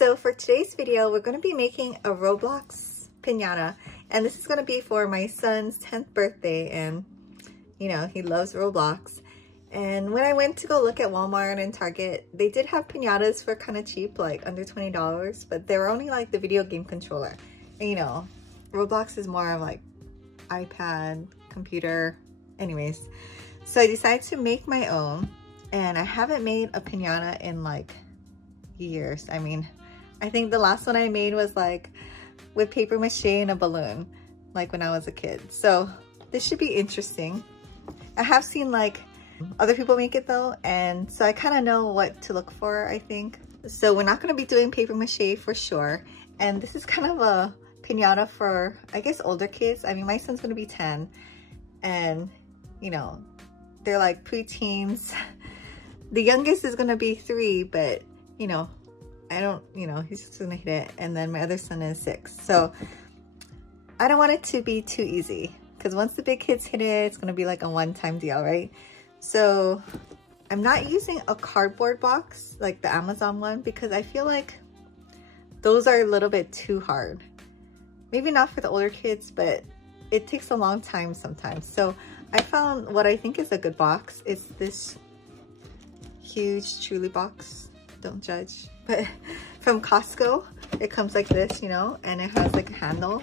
So for today's video, we're going to be making a Roblox Pinata, and this is going to be for my son's 10th birthday, and you know, he loves Roblox. And when I went to go look at Walmart and Target, they did have Pinatas for kind of cheap, like under $20, but they were only like the video game controller. And you know, Roblox is more of like iPad, computer, anyways. So I decided to make my own, and I haven't made a Pinata in like years. I mean, I think the last one I made was like with paper mache and a balloon, like when I was a kid. So this should be interesting. I have seen like other people make it though, and so I kind of know what to look for, I think. So we're not going to be doing paper mache for sure. And this is kind of a Pinata for, I guess, older kids. I mean, my son's going to be 10, and you know, they're like preteens. The youngest is going to be 3, but you know, I don't, you know, he's just gonna hit it. And then my other son is 6. So I don't want it to be too easy, because once the big kids hit it, it's gonna be like a one-time deal, right? So I'm not using a cardboard box like the Amazon one, because I feel like those are a little bit too hard. Maybe not for the older kids, but it takes a long time sometimes. So I found what I think is a good box. It's this huge Truly box. Don't judge, but from Costco. It comes like this, you know, and it has like a handle,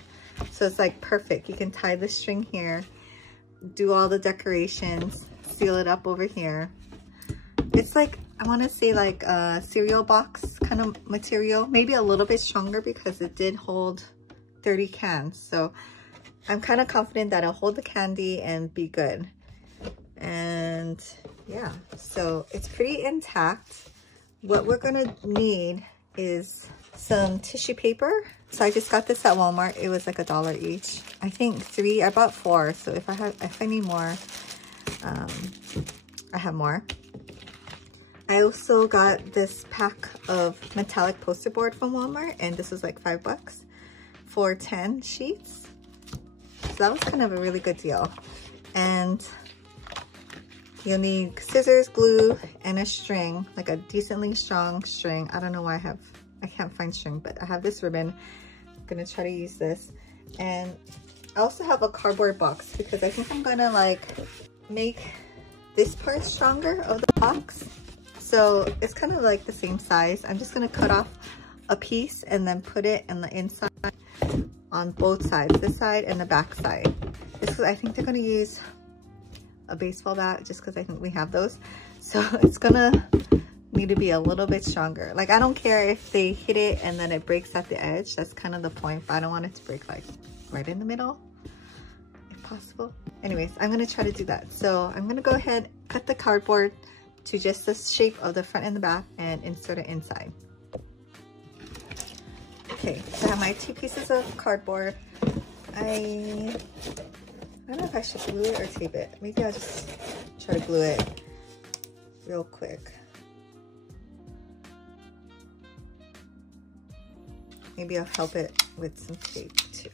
so it's like perfect. You can tie the string here, do all the decorations, seal it up over here. It's like, I want to say like a cereal box kind of material, maybe a little bit stronger because it did hold 30 cans. So I'm kind of confident that it'll hold the candy and be good. And yeah, so it's pretty intact. What we're gonna need is some tissue paper. So I just got this at Walmart. It was like $1 each. I think 3. I bought 4. So if I need more, I have more. I also got this pack of metallic poster board from Walmart, and this was like $5 for 10 sheets. So that was kind of a really good deal. And you'll need scissors, glue, and a string, like a decently strong string. I don't know why I can't find string, but I have this ribbon. I'm gonna try to use this. And I also have a cardboard box, because I think I'm gonna like make this part stronger of the box. So it's kind of like the same size. I'm just gonna cut off a piece and then put it in the inside on both sides, this side and the back side. This is, I think they're gonna use a baseball bat, just because I think we have those. So it's gonna need to be a little bit stronger. Like, I don't care if they hit it and then it breaks at the edge. That's kind of the point, but I don't want it to break like right in the middle, if possible. Anyways, I'm gonna try to do that. So I'm gonna go ahead, cut the cardboard to just the shape of the front and the back, and insert it inside. Okay, so I have my 2 pieces of cardboard. I don't know if I should glue it or tape it. Maybe I'll just try to glue it real quick. Maybe I'll help it with some tape too.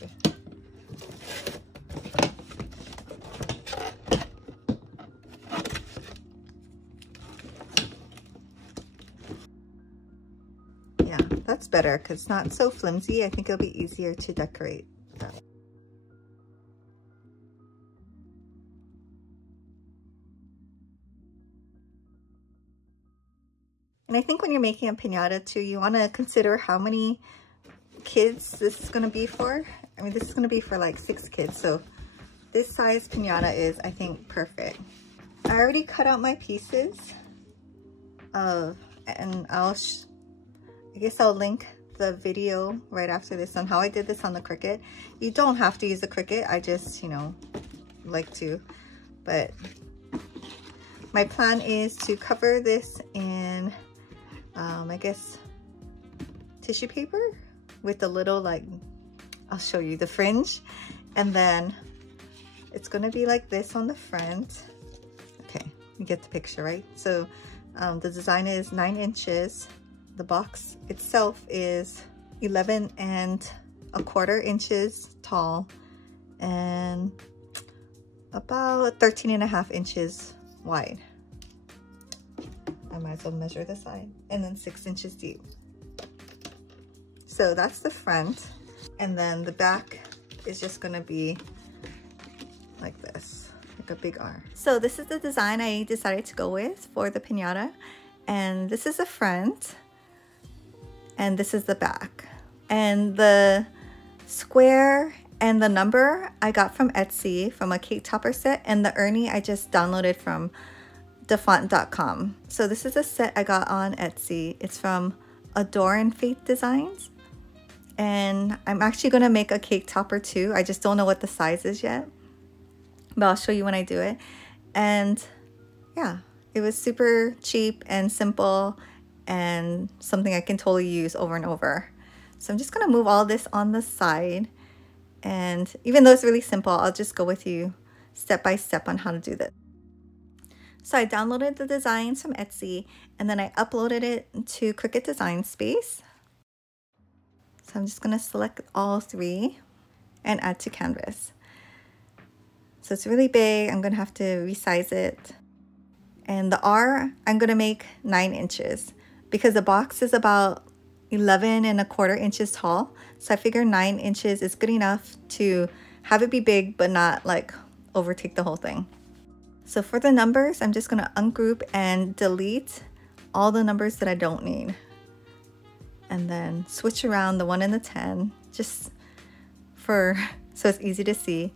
Yeah, that's better because it's not so flimsy. I think it'll be easier to decorate that way. And I think when you're making a Pinata too, you want to consider how many kids this is going to be for. I mean, this is going to be for like 6 kids. So this size Pinata is, I think, perfect. I already cut out my pieces. And I guess I'll link the video right after this on how I did this on the Cricut. You don't have to use the Cricut. I just, you know, like to. But my plan is to cover this in I guess tissue paper with a little, like, I'll show you the fringe, and then it's gonna be like this on the front. Okay, you get the picture, right? So the design is 9 inches. The box itself is 11¼ inches tall and about 13½ inches wide. I might as well measure the side, and then 6 inches deep. So that's the front, and then the back is just gonna be like this, like a big R. So this is the design I decided to go with for the piñata, and this is the front, and this is the back. And the square and the number I got from Etsy from a cake topper set, and the Ernie I just downloaded from defont.com. So this is a set I got on Etsy. It's from Adore and Faith Designs, and I'm actually gonna make a cake topper too. I just don't know what the size is yet, but I'll show you when I do it. And yeah, it was super cheap and simple and something I can totally use over and over. So I'm just gonna move all this on the side, and even though it's really simple, I'll just go with you step by step on how to do this. So I downloaded the designs from Etsy, and then I uploaded it to Cricut Design Space. So I'm just gonna select all three and add to canvas. So it's really big, I'm gonna have to resize it. And the R, I'm gonna make 9 inches because the box is about 11¼ inches tall. So I figure 9 inches is good enough to have it be big, but not like overtake the whole thing. So for the numbers, I'm just gonna ungroup and delete all the numbers that I don't need. And then switch around the 1 and the 10, just so it's easy to see.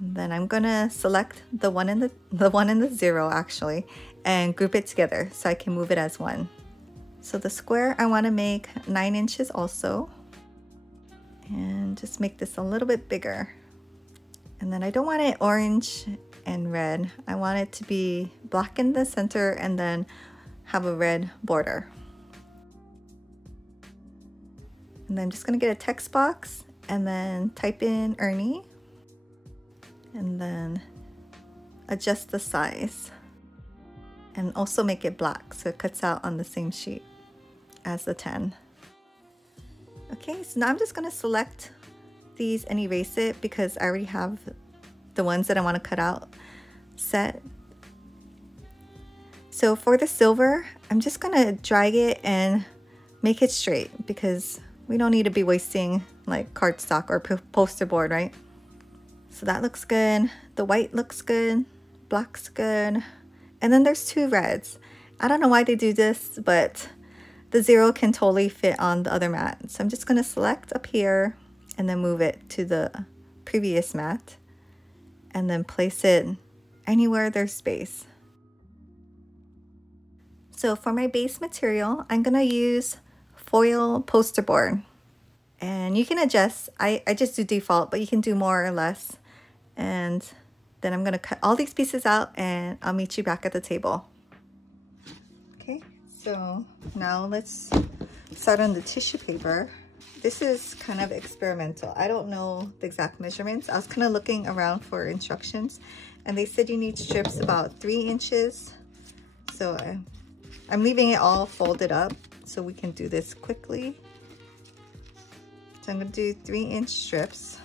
And then I'm gonna select the 1 and the 0 actually, and group it together so I can move it as one. So the square I want to make 9 inches also, and just make this a little bit bigger. And then I don't want it orange and red. I want it to be black in the center and then have a red border. And then I'm just gonna get a text box and then type in Ernie, and then adjust the size and also make it black so it cuts out on the same sheet as the 10. Okay, so now I'm just gonna select these and erase it because I already have the ones that I want to cut out set. So for the silver, I'm just gonna drag it and make it straight because we don't need to be wasting like cardstock or poster board, right? So that looks good. The white looks good. Black's good. And then there's 2 reds. I don't know why they do this, but the 0 can totally fit on the other mat. So I'm just gonna select up here and then move it to the previous mat and then place it anywhere there's space. So for my base material, I'm gonna use foil poster board. And you can adjust, I just do default, but you can do more or less. And then I'm gonna cut all these pieces out and I'll meet you back at the table. Okay, so now let's start on the tissue paper. This is kind of experimental. I don't know the exact measurements. I was kind of looking around for instructions and they said you need strips about 3 inches. So I'm leaving it all folded up so we can do this quickly. So I'm gonna do 3-inch strips.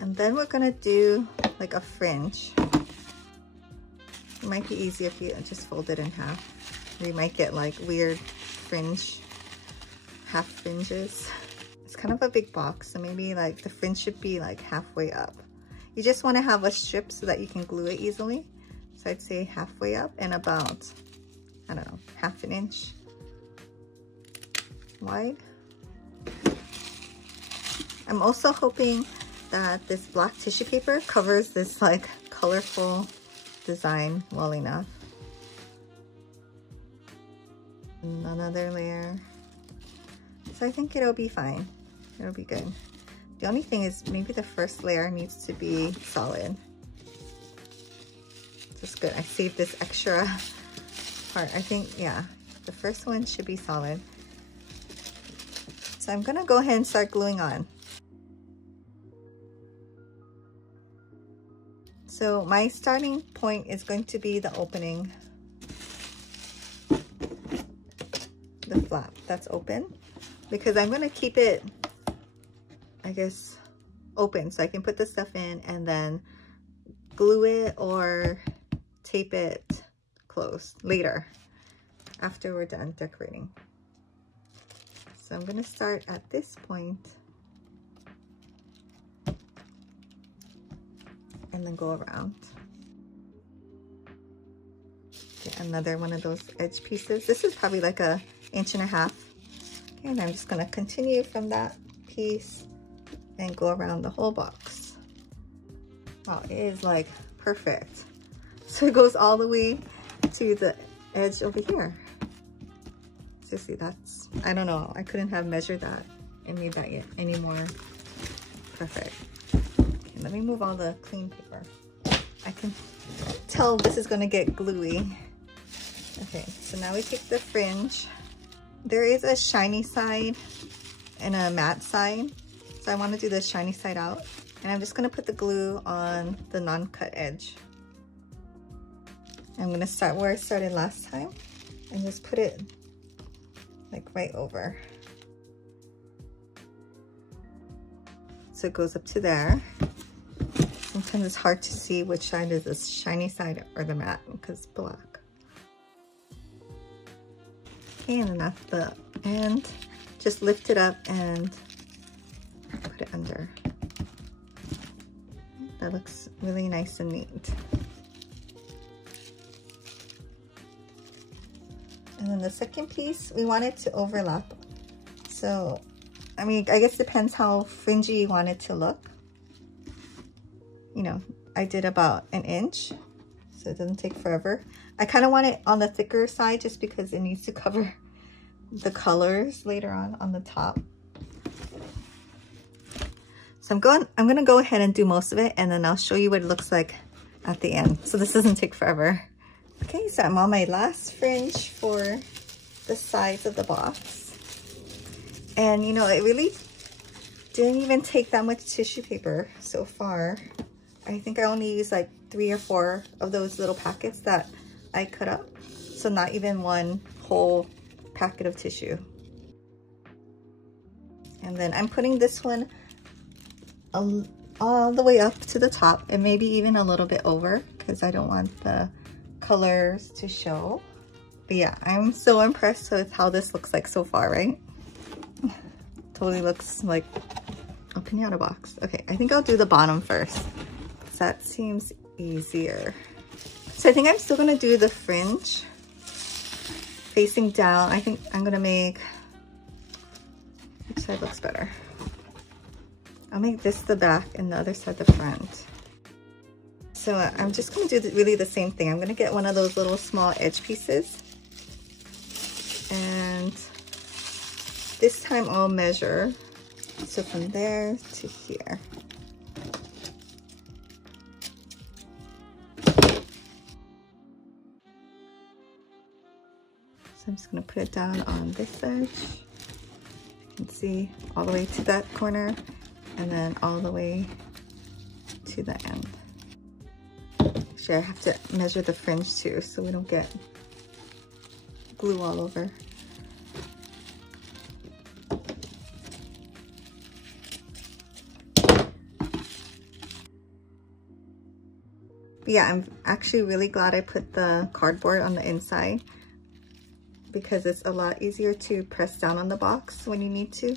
And then we're gonna do like a fringe. It might be easier if you just fold it in half. You might get like weird fringe, half fringes. It's kind of a big box, so maybe like the fringe should be like halfway up. You just want to have a strip so that you can glue it easily. So I'd say halfway up and about, I don't know, 1/2 inch wide. I'm also hoping that this black tissue paper covers this like colorful design well enough. And another layer. So I think it'll be fine. It'll be good. The only thing is maybe the first layer needs to be solid. That's good. I saved this extra part. I think, yeah, the first one should be solid. So I'm gonna go ahead and start gluing on. So my starting point is going to be the opening, the flap that's open, because I'm gonna keep it, I guess, open so I can put the stuff in and then glue it or tape it closed later after we're done decorating. So I'm going to start at this point and then go around. Get another one of those edge pieces. This is probably like 1.5 inches. Okay, and I'm just going to continue from that piece and go around the whole box. Wow, it is like perfect. So it goes all the way to the edge over here. Seriously, that's, I don't know, I couldn't have measured that and made that yet any more perfect. Okay, let me move all the clean paper. I can tell this is gonna get gluey. Okay, so now we take the fringe. There is a shiny side and a matte side. So I want to do the shiny side out. And I'm just going to put the glue on the non-cut edge. I'm going to start where I started last time and just put it like right over. So it goes up to there. Sometimes it's hard to see which side is the shiny side or the matte because it's black. Okay, and then at the end, just lift it up and put it under. That looks really nice and neat. And then the second piece, we want it to overlap. So, I mean, I guess it depends how fringy you want it to look. You know, I did about 1 inch, so it doesn't take forever. I kind of want it on the thicker side just because it needs to cover the colors later on the top. So I'm gonna go ahead and do most of it and then I'll show you what it looks like at the end. So this doesn't take forever. Okay, so I'm on my last fringe for the sides of the box. And you know, it really didn't even take that much tissue paper so far. I think I only used like 3 or 4 of those little packets that I cut up. So not even one whole packet of tissue. And then I'm putting this one all the way up to the top and maybe even a little bit over because I don't want the colors to show. But yeah, I'm so impressed with how this looks like so far, right? Totally looks like a piñata box. Okay, I think I'll do the bottom first. That seems easier. So I think I'm still gonna do the fringe facing down. I think I'm gonna make, which side looks better? I'll make this the back and the other side the front. So I'm just gonna do really the same thing. I'm gonna get one of those little small edge pieces. And this time I'll measure. So from there to here. So I'm just gonna put it down on this edge. You can see all the way to that corner and then all the way to the end. Actually, I have to measure the fringe too so we don't get glue all over. But yeah, I'm actually really glad I put the cardboard on the inside because it's a lot easier to press down on the box when you need to.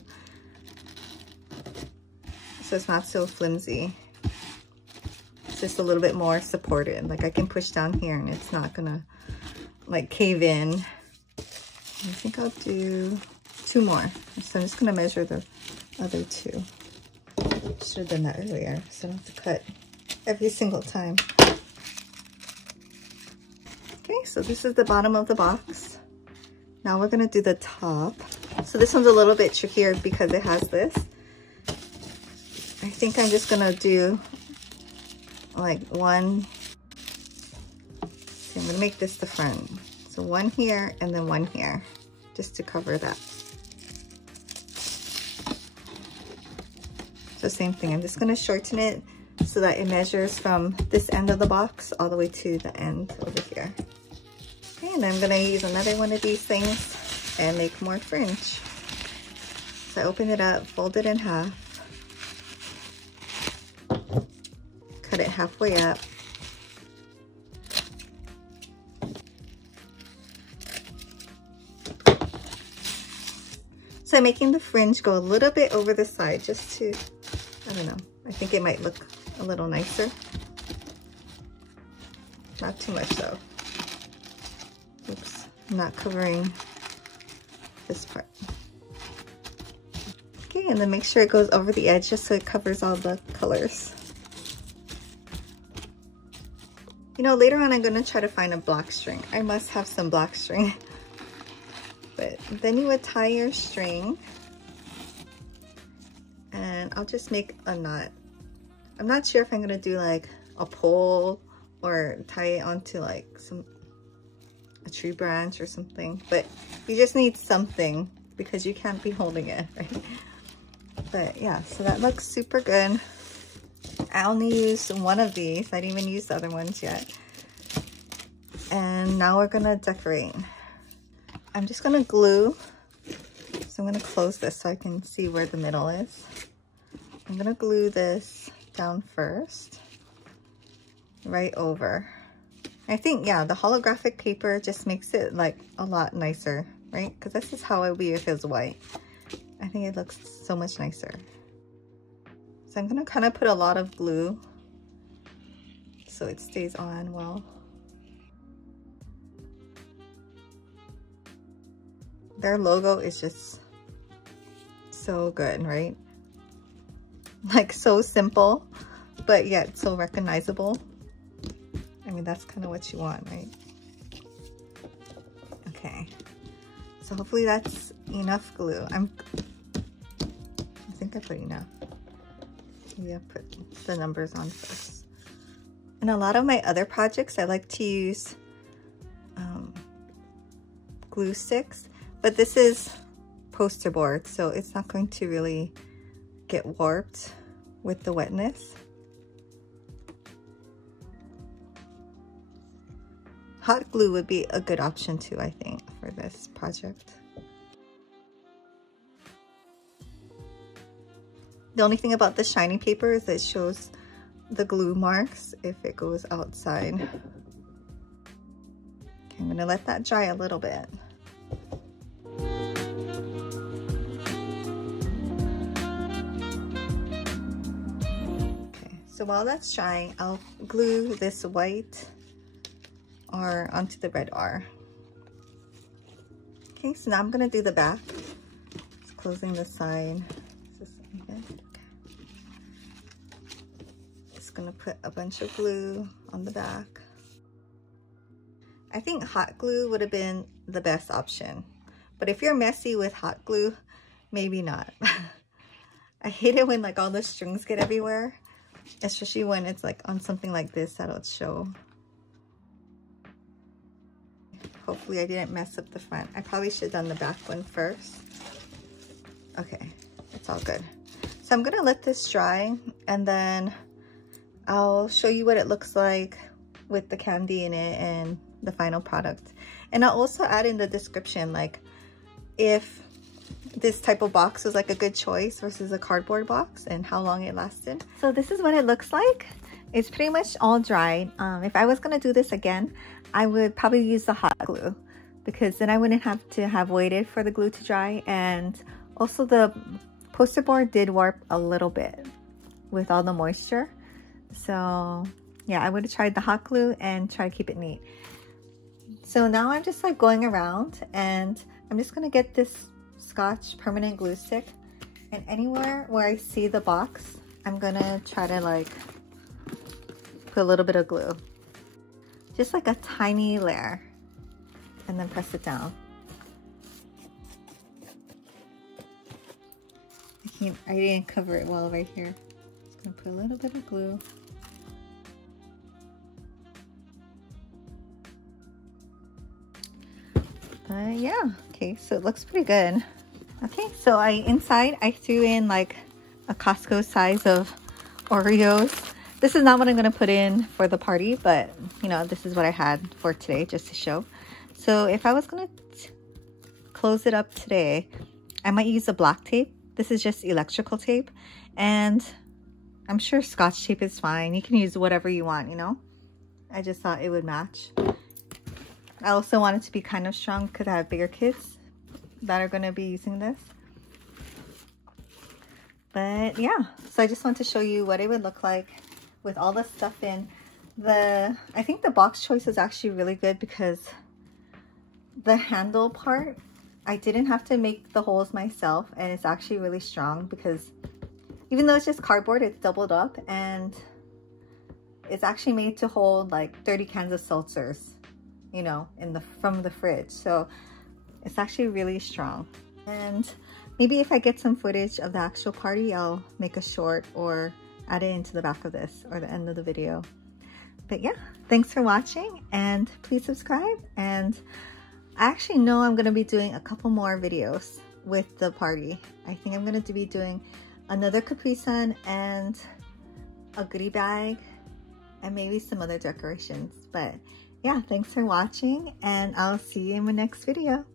So it's not so flimsy. It's just a little bit more supported. Like I can push down here and it's not gonna like cave in. I think I'll do 2 more. So I'm just gonna measure the other 2. Should have done that earlier so I don't have to cut every single time. Okay, so this is the bottom of the box. Now we're gonna do the top. So this one's a little bit trickier because it has this. I think I'm just gonna do like 1. So I'm gonna make this the front. So 1 here and then 1 here, just to cover that. So same thing, I'm just gonna shorten it so that it measures from this end of the box all the way to the end over here. Okay, and I'm gonna use another one of these things and make more fringe. So I open it up, fold it in half, cut it halfway up, I'm making the fringe go a little bit over the side just to, I don't know, I think it might look a little nicer. Not too much though. Oops, I'm not covering this part. Okay, and then make sure it goes over the edge just so it covers all the colors. You know, later on I'm gonna try to find a black string. I must have some black string. But then you would tie your string, and I'll just make a knot. I'm not sure if I'm gonna do like a pole or tie it onto like a tree branch or something, but you just need something because you can't be holding it, right? But yeah, so that looks super good. I only used one of these. I didn't even use the other ones yet. And now we're gonna decorate. I'm just gonna glue. So I'm gonna close this so I can see where the middle is. I'm gonna glue this down first, right over. I think, yeah, the holographic paper just makes it like a lot nicer, right? Because this is how it would be if it was white. I think it looks so much nicer. So I'm gonna kind of put a lot of glue so it stays on well. Their logo is just so good, right? Like so simple, but yet so recognizable. I mean, that's kind of what you want, right? Okay, so hopefully that's enough glue. I think I put enough. Maybe I'll put the numbers on first. In a lot of my other projects, I like to use glue sticks, but this is poster board, so it's not going to really get warped with the wetness. Hot glue would be a good option too, I think, for this project. The only thing about the shiny paper is it shows the glue marks if it goes outside. Okay, I'm gonna let that dry a little bit. Okay, so while that's drying, I'll glue this white R onto the red R. Okay, so now I'm gonna do the back. Just closing the side. Gonna put a bunch of glue on the back. I think hot glue would have been the best option, but if you're messy with hot glue, maybe not. I hate it when like all the strings get everywhere, especially when it's like on something like this that'll show. Hopefully I didn't mess up the front. I probably should have done the back one first. Okay, it's all good. So I'm gonna let this dry, and then I'll show you what it looks like with the candy in it and the final product. And I'll also add in the description, like if this type of box was like a good choice versus a cardboard box and how long it lasted. So this is what it looks like. It's pretty much all dried. If I was gonna do this again, I would probably use the hot glue because then I wouldn't have to have waited for the glue to dry. And also the poster board did warp a little bit with all the moisture. So yeah, I would have tried the hot glue and try to keep it neat. So now I'm just like going around, and I'm just gonna get this Scotch permanent glue stick, and anywhere where I see the box, I'm gonna try to like put a little bit of glue, just like a tiny layer, and then press it down. I didn't cover it well right here. Just gonna put a little bit of glue. Yeah, okay, so it looks pretty good. Okay, so inside I threw in like a Costco size of Oreos. This is not what I'm gonna put in for the party, but you know, this is what I had for today just to show. So if I was gonna close it up today, I might use a black tape. This is just electrical tape, and I'm sure Scotch tape is fine. You can use whatever you want, you know? I just thought it would match. I also want it to be kind of strong because I have bigger kids that are going to be using this. But yeah, so I just want to show you what it would look like with all the stuff in. I think the box choice is actually really good because the handle part, I didn't have to make the holes myself, and it's actually really strong because even though it's just cardboard, it's doubled up and it's actually made to hold like 30 cans of seltzers, you know, from the fridge. So it's actually really strong. And maybe if I get some footage of the actual party, I'll make a short or add it into the back of this or the end of the video. But yeah, thanks for watching and please subscribe. And I actually know I'm going to be doing a couple more videos with the party. I think I'm going to be doing another Capri Sun and a goodie bag and maybe some other decorations. But yeah, thanks for watching and I'll see you in my next video.